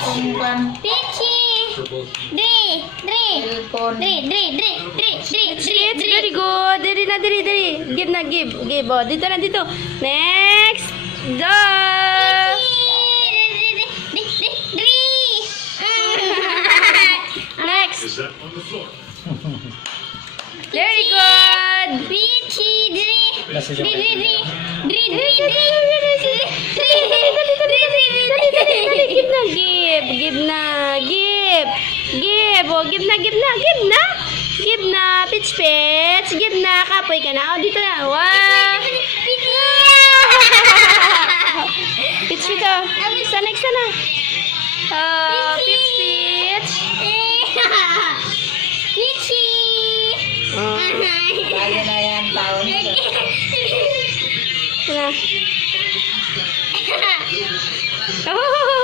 Peachy. Dre. It's very good. Diri. Give na, give. Oh, dito na, dito. Next. Go. Next. Very good. Peachy. Give na. Pitch. Give na. Kapoy ka na. Oh, dito na. Wow. Pitch ito. Next na. Oh, pitch. Peachy. Lalo na yan, taon na. Oh.